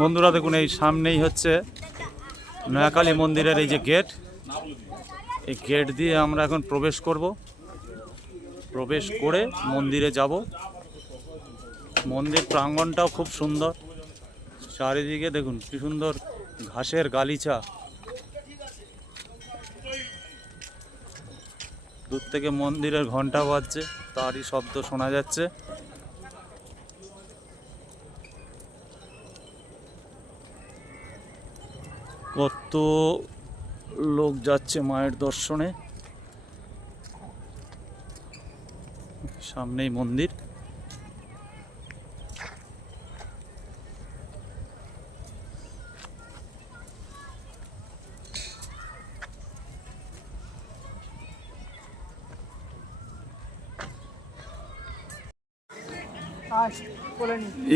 বন্ধুরা দেখুন, এই সামনেই হচ্ছে নয়াকালী মন্দিরের এই যে গেট, এই গেট দিয়ে আমরা এখন প্রবেশ করব। প্রবেশ করে মন্দিরে যাব। মন্দির প্রাঙ্গণটাও খুব সুন্দর, চারিদিকে দেখুন কি সুন্দর ঘাসের গালিচা। দূর থেকে মন্দিরের ঘন্টা বাজছে, তারই শব্দ শোনা যাচ্ছে। কত লোক যাচ্ছে মায়ের দর্শনে। সামনেই মন্দির।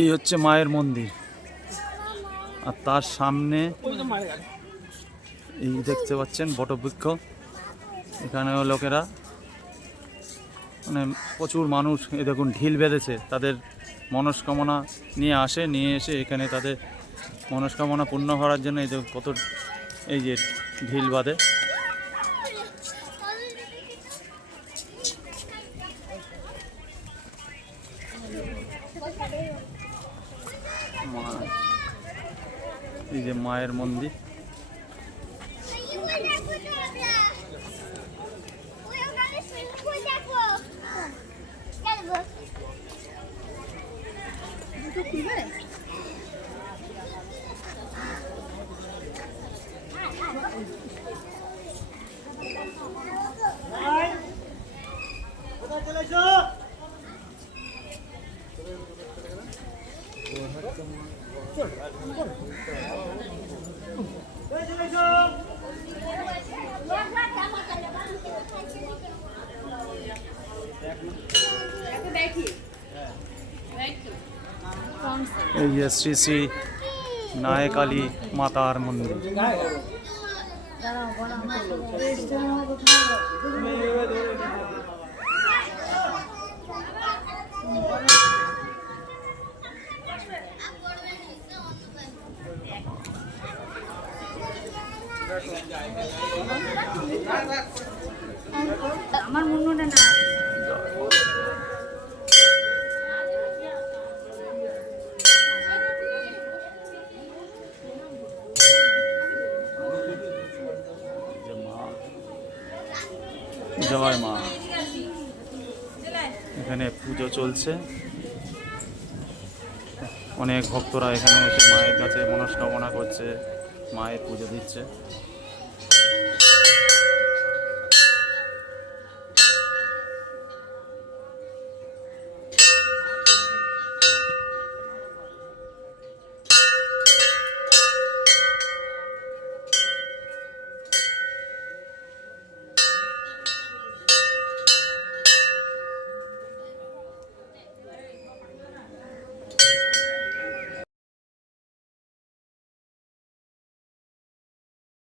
এই হচ্ছে মায়ের মন্দির, আর তার সামনে এই দেখতে পাচ্ছেন বটবৃক্ষ। এখানেও লোকেরা মানে প্রচুর মানুষ এই দেখুন ঢিল বেঁধেছে, তাদের মনস্কামনা নিয়ে আসে, নিয়ে এসে এখানে তাদের মনস্কামনা পূর্ণ করার জন্য এই যে কত এই যে ঢিল বাঁধে। এই যে মায়ের মন্দির। এই যে শ্রী শ্রী নায়কালী মাতার মন্দির। আমার মুন্নুটা না জয় মা। এখানে পুজো চলছে, অনেক ভক্তরা এখানে এসে মায়ের কাছে মনস্কামনা করছে, মায়ের পুজো দিচ্ছে।